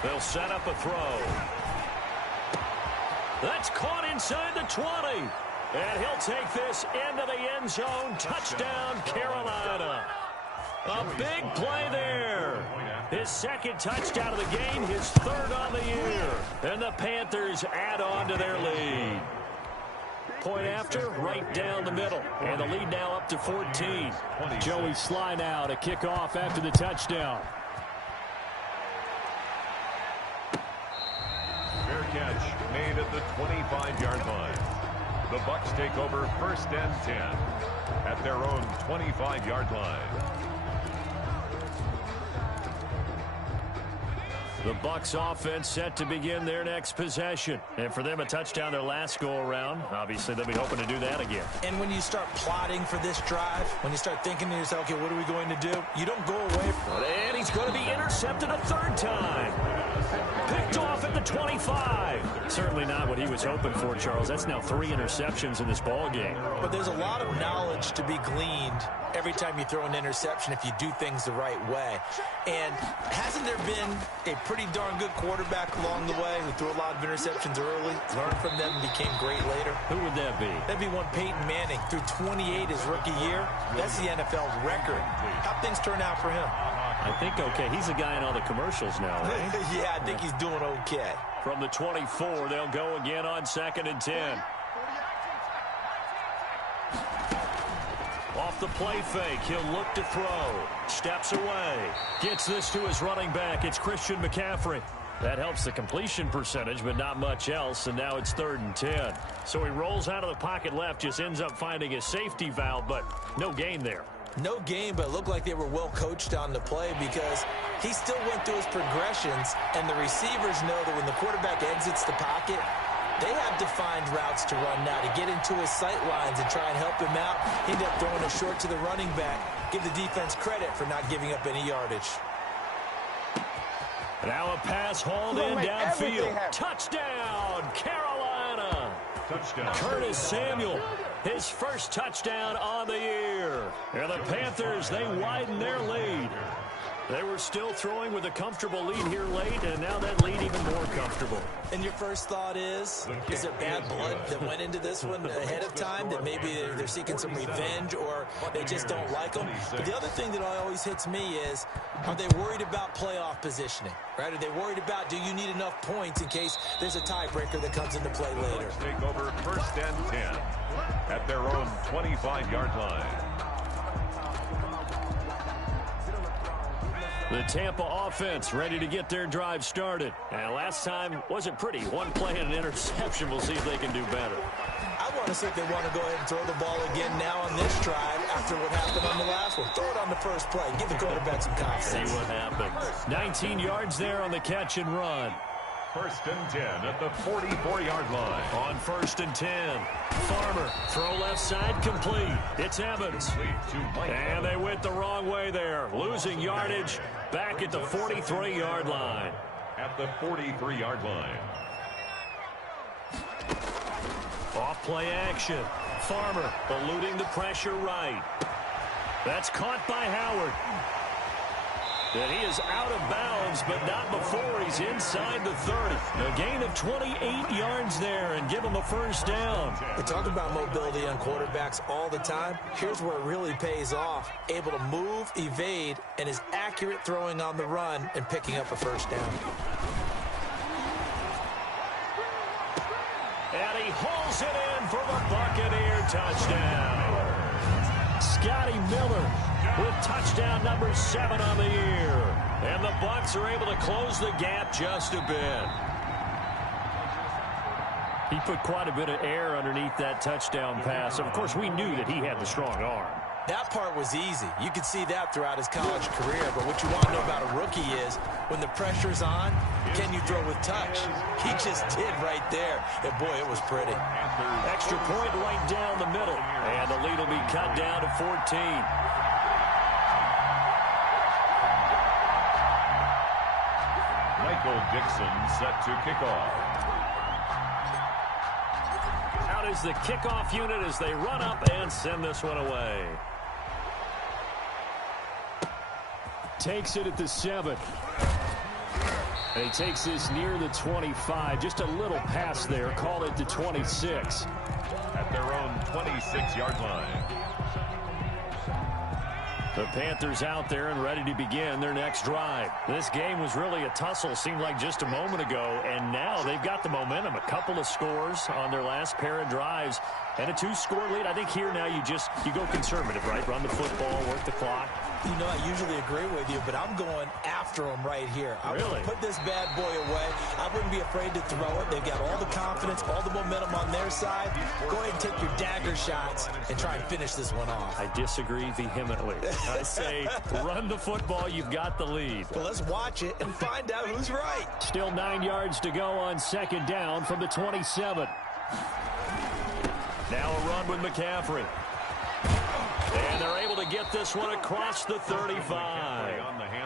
They'll set up a throw. That's caught inside the 20. And he'll take this into the end zone. Touchdown, Carolina. A big play there. His 2nd touchdown of the game, his 3rd on the year. And the Panthers add on to their lead. Point after, right down the middle. And the lead now up to 14. Joey Sly now to kick off after the touchdown. Fair catch made at the 25-yard line. The Bucs take over 1st and 10 at their own 25-yard line. The Bucs offense set to begin their next possession. And for them, a touchdown their last go-around. Obviously, they'll be hoping to do that again. And when you start plotting for this drive, when you start thinking to yourself, okay, what are we going to do? You don't go away from it. And he's going to be intercepted a 3rd time. Picked off at the 25. Certainly not what he was hoping for, Charles. That's now 3 interceptions in this ball game. But there's a lot of knowledge to be gleaned every time you throw an interception if you do things the right way. And hasn't there been a pretty darn good quarterback along the way who threw a lot of interceptions early, learned from them, and became great later? Who would that be? That'd be one Peyton Manning. Threw 28 his rookie year. That's the NFL record. How'd things turn out for him? I think okay. He's a guy in all the commercials now, right? Yeah, I think he's doing okay. From the 24, they'll go again on 2nd and 10. Off the play fake, he'll look to throw. Steps away. Gets this to his running back. It's Christian McCaffrey. That helps the completion percentage, but not much else, and now it's 3rd and 10. So he rolls out of the pocket left, just ends up finding a safety valve, but no gain there. No game, but it looked like they were well coached on the play because he still went through his progressions, and the receivers know that when the quarterback exits the pocket, they have defined routes to run now to get into his sight lines and try and help him out. He ended up throwing a short to the running back. Give the defense credit for not giving up any yardage. Now a pass hauled in downfield. Touchdown, Carolina. Touchdown. Curtis Samuel, his 1st touchdown on the year. And the Panthers, they widen their lead. They were still throwing with a comfortable lead here late, and now that lead even more comfortable. And your first thought is there bad blood that went into this one ahead of time, that maybe they're seeking some revenge or they just don't like them? But the other thing that always hits me is, are they worried about playoff positioning, right? Are they worried about, do you need enough points in case there's a tiebreaker that comes into play later? Take over 1st and 10 at their own 25-yard line. The Tampa offense ready to get their drive started. And last time wasn't pretty. 1 play and an interception. We'll see if they can do better. I want to see if they want to go ahead and throw the ball again now on this drive after what happened on the last one. Throw it on the first play. Give the quarterback some confidence. See what happens. 19 yards there on the catch and run. 1st and 10 at the 44-yard line. On 1st and 10. Farmer, throw left side, complete. It's Evans. And they went the wrong way there. Losing yardage back at the 43-yard line. At the 43-yard line. Off play action. Farmer eluding the pressure right. That's caught by Howard. And he is out of bounds, but not before he's inside the 30. A gain of 28 yards there and give him a 1st down. We talk about mobility on quarterbacks all the time. Here's where it really pays off. Able to move, evade, and is accurate throwing on the run and picking up a 1st down. And he hauls it in for the Buccaneer touchdown. Scotty Miller with touchdown number 7 on the year. And the Bucs are able to close the gap just a bit. He put quite a bit of air underneath that touchdown pass. Of course, we knew that he had the strong arm. That part was easy. You could see that throughout his college career. But what you want to know about a rookie is when the pressure's on, can you throw with touch? He just did right there. And, boy, it was pretty. Extra point right down the middle. And the lead will be cut down to 14. Michael Dixon set to kick off. Out is the kickoff unit as they run up and send this one away. Takes it at the 7. And he takes this near the 25. Just a little pass there. Call it the 26. At their own 26-yard line. The Panthers out there and ready to begin their next drive. This game was really a tussle, seemed like just a moment ago, and now they've got the momentum. A couple of scores on their last pair of drives and a 2-score lead. I think here now you go conservative, right? Run the football, work the clock. You know, I usually agree with you, but I'm going after him right here. I really? want to put this bad boy away. I wouldn't be afraid to throw it. They've got all the confidence, all the momentum on their side. Go ahead and take your dagger shots and try and finish this one off. I disagree vehemently. I say run the football. You've got the lead. Well, let's watch it and find out who's right. Still 9 yards to go on second down from the 27. Now a run with McCaffrey. And they're able to get this one across the 35.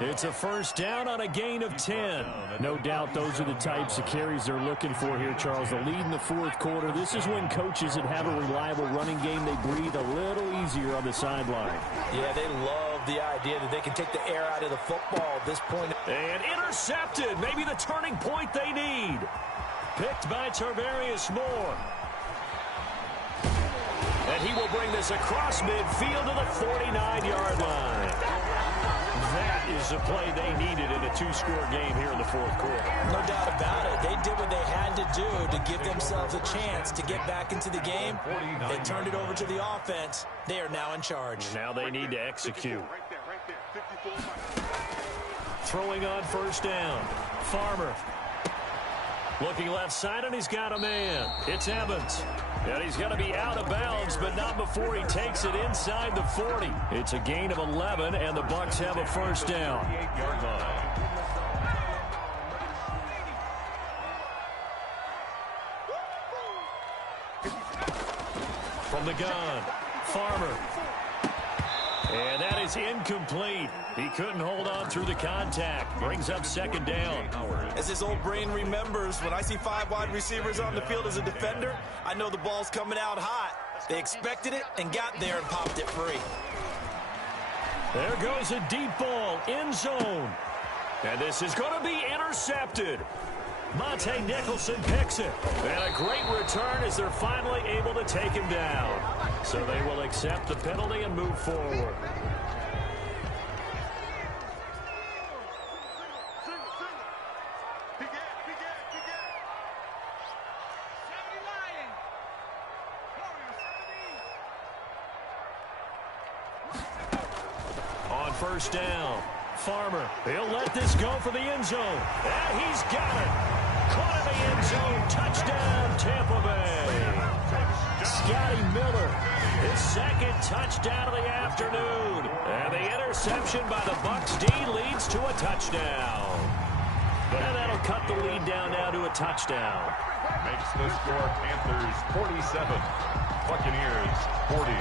It's a first down on a gain of 10. No doubt those are the types of carries they're looking for here, Charles. The lead in the fourth quarter. This is when coaches that have a reliable running game, they breathe a little easier on the sideline. Yeah, they love the idea that they can take the air out of the football at this point. And intercepted. Maybe the turning point they need. Picked by Tarvarius Moore. And he will bring this across midfield to the 49-yard line. That is the play they needed in a 2-score game here in the fourth quarter. No doubt about it. They did what they had to do to give themselves a chance to get back into the game. They turned it over to the offense. They are now in charge. Now they need to execute. Throwing on first down. Farmer. Looking left side, and he's got a man. It's Evans. And he's going to be out of bounds, but not before he takes it inside the 40. It's a gain of 11, and the Bucs have a first down. From the gun, Farmer. And that is incomplete. He couldn't hold on through the contact. Brings up second down. As his old brain remembers, when I see 5 wide receivers on the field as a defender, I know the ball's coming out hot. They expected it and got there and popped it free. There goes a deep ball, end zone. And this is going to be intercepted. Monte Nicholson picks it. And a great return as they're finally able to take him down. So they will accept the penalty and move forward. On first down, Farmer. He'll let this go for the end zone. And he's got it. Caught in the end zone. Touchdown, Tampa Bay. Scotty Miller, his second touchdown of the afternoon. And the interception by the Bucs D leads to a touchdown. And that'll cut the lead down now to a touchdown. Makes the score Panthers 47, Buccaneers 40.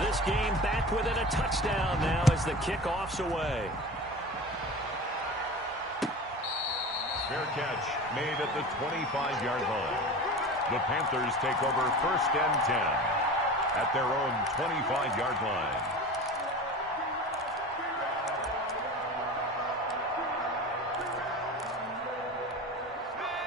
This game back within a touchdown now as the kickoff's away. Fair catch made at the 25-yard line. The Panthers take over first and 10 at their own 25-yard line.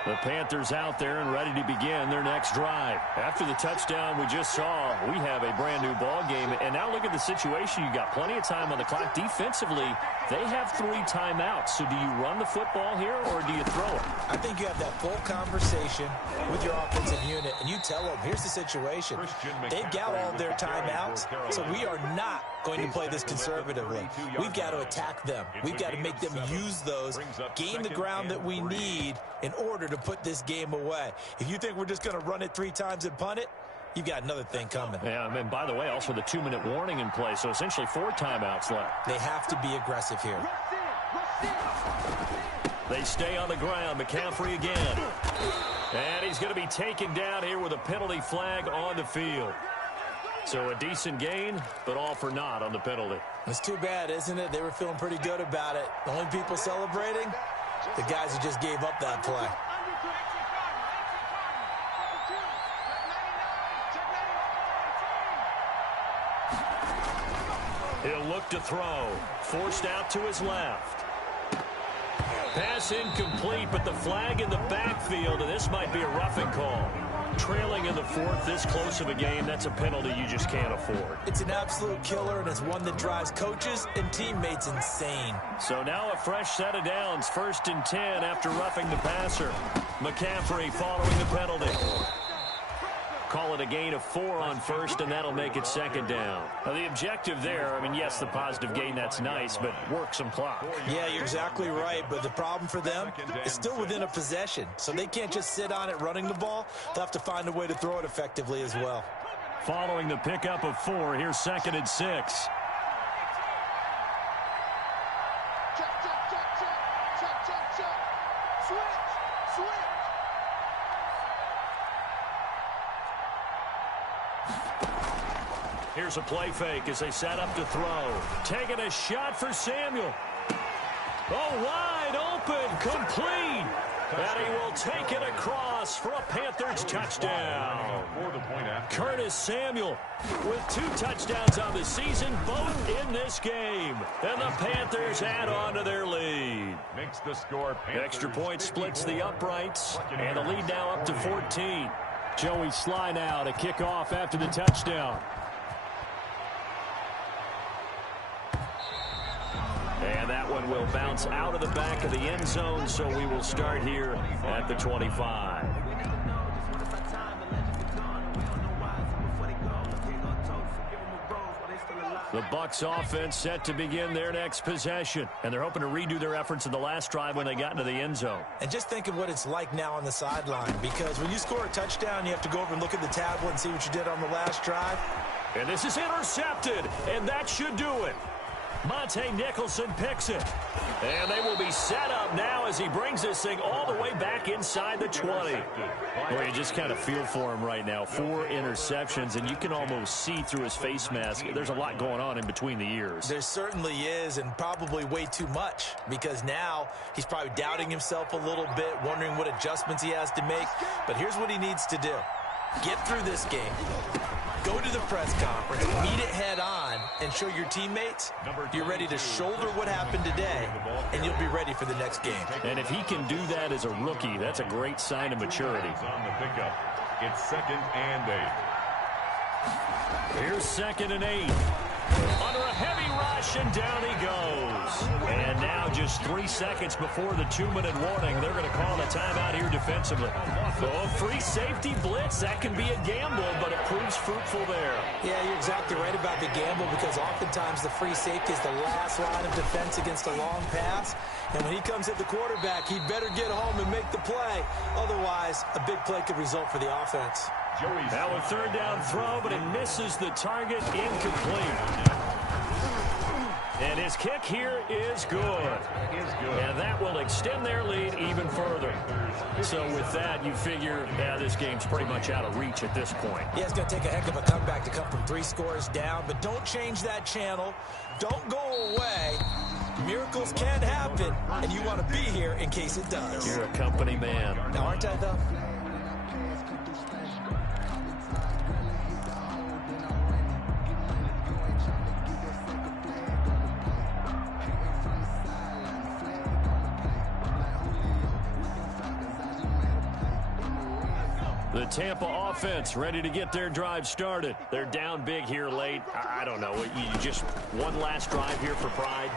The Panthers out there and ready to begin their next drive. After the touchdown we just saw, we have a brand new ball game. And now look at the situation. You got plenty of time on the clock. Defensively, they have 3 timeouts. So do you run the football here or do you throw it? I think you have that full conversation with your offensive unit, and you tell them, here's the situation. They've got all of their timeouts, so we are not going to play this conservatively. We've got to attack them. We've got to make them use those, gain the ground that we need in order to put this game away. If you think we're just going to run it 3 times and punt it, you've got another thing coming. Yeah, and by the way, also the 2-minute warning in play, so essentially 4 timeouts left. They have to be aggressive here. They stay on the ground. McCaffrey again. And he's going to be taken down here with a penalty flag on the field. So a decent gain, but all for naught on the penalty. It's too bad, isn't it? They were feeling pretty good about it. The only people celebrating, the guys who just gave up that play. He'll look to throw. Forced out to his left. Pass incomplete, but the flag in the backfield, and this might be a roughing call. Trailing in the 4th, this close of a game, that's a penalty you just can't afford. It's an absolute killer, and it's one that drives coaches and teammates insane. So now a fresh set of downs. 1st and 10 after roughing the passer. McCaffrey following the penalty. Call it a gain of 4 on 1st, and that'll make it 2nd down. Now, the objective there, I mean, yes, the positive gain, that's nice, but work some clock. Yeah, you're exactly right, but the problem for them is still within a possession, so they can't just sit on it running the ball. They'll have to find a way to throw it effectively as well. Following the pickup of 4, here's 2nd and 6. Here's a play fake as they set up to throw. Taking a shot for Samuel. Oh, wide open, complete. And he will take it across for a Panthers touchdown. Curtis Samuel with 2 touchdowns on the season, both in this game. And the Panthers add on to their lead. Makes the score. Extra point splits the uprights, and the lead now up to 14. Joey Sly now to kick off after the touchdown. And that one will bounce out of the back of the end zone, so we will start here at the 25. The Bucs offense set to begin their next possession, and they're hoping to redo their efforts in the last drive when they got into the end zone. And just think of what it's like now on the sideline, because when you score a touchdown, you have to go over and look at the tablet and see what you did on the last drive. And this is intercepted, and that should do it. Monte Nicholson picks it. And they will be set up now as he brings this thing all the way back inside the 20. Well, you just kind of feel for him right now. 4 interceptions, and you can almost see through his face mask. There's a lot going on in between the ears. There certainly is, and probably way too much, because now he's probably doubting himself a little bit, wondering what adjustments he has to make. But here's what he needs to do. Get through this game. Go to the press conference, meet it head on, and show your teammates you're ready to shoulder what happened today, and you'll be ready for the next game. And if he can do that as a rookie, that's a great sign of maturity. On the pickup, it's 2nd and 8. Here's 2nd and 8. Under a heavy rush, and down he goes. And now just 3 seconds before the 2-minute warning, they're going to call a timeout here defensively. Oh, free safety blitz, that can be a gamble, but it proves fruitful there. Yeah, you're exactly right about the gamble, because oftentimes the free safety is the last line of defense against a long pass. And when he comes at the quarterback, he'd better get home and make the play. Otherwise, a big play could result for the offense. Now a 3rd down throw, but it misses the target, incomplete. And his kick here is good. And that will extend their lead even further. So with that, you figure, this game's pretty much out of reach at this point. Yeah, it's going to take a heck of a comeback to come from 3 scores down, but don't change that channel. Don't go away. Miracles can happen, and you want to be here in case it does. You're a company man. Now, aren't I, though? The Tampa offense ready to get their drive started. They're down big here late. I don't know. You just one last drive here for pride.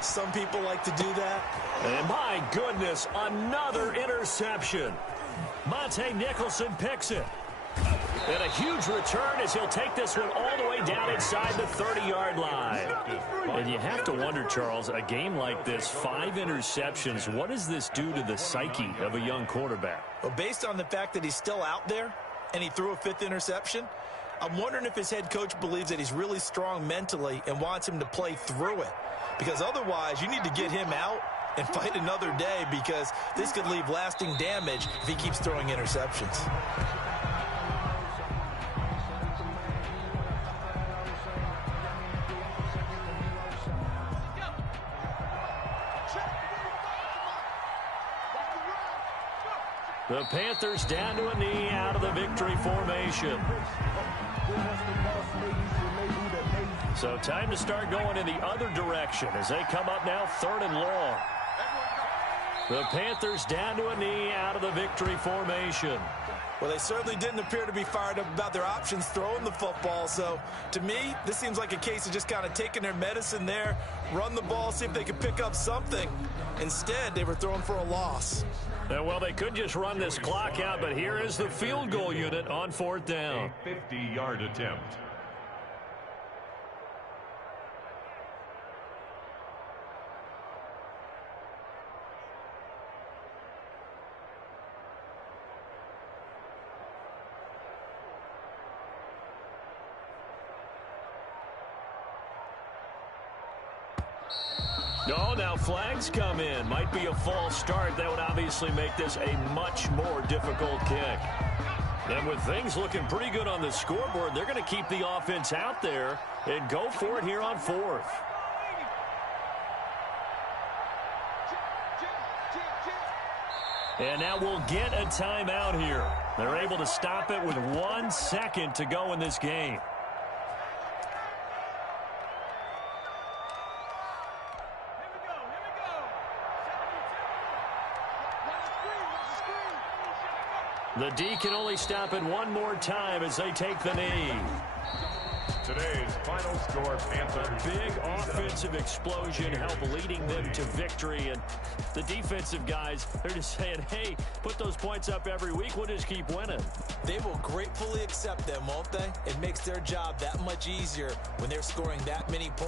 Some people like to do that. And my goodness, another interception. Monte Nicholson picks it. And a huge return as he'll take this one all the way down inside the 30-yard line. And you have to wonder, Charles, a game like this, 5 interceptions, what does this do to the psyche of a young quarterback? Well, based on the fact that he's still out there, and he threw a 5th interception. I'm wondering if his head coach believes that he's really strong mentally and wants him to play through it. Because otherwise, you need to get him out and fight another day, because this could leave lasting damage if he keeps throwing interceptions. The Panthers down to a knee out of the victory formation. So time to start going in the other direction as they come up now 3rd and long. The Panthers down to a knee out of the victory formation. Well, they certainly didn't appear to be fired up about their options throwing the football. So, to me, this seems like a case of just kind of taking their medicine there, run the ball, see if they could pick up something. Instead, they were throwing for a loss. Well, they could just run this clock out, but here is the field goal unit on 4th down. A 50-yard attempt. No, now flags come in. Might be a false start. That would obviously make this a much more difficult kick. And with things looking pretty good on the scoreboard, they're going to keep the offense out there and go for it here on 4th. And now we'll get a timeout here. They're able to stop it with 1 second to go in this game. The D can only stop it one more time as they take the knee. Today's final score, Panthers. Big offensive explosion help leading them to victory. And the defensive guys, they're just saying, hey, put those points up every week. We'll just keep winning. They will gratefully accept them, won't they? It makes their job that much easier when they're scoring that many points.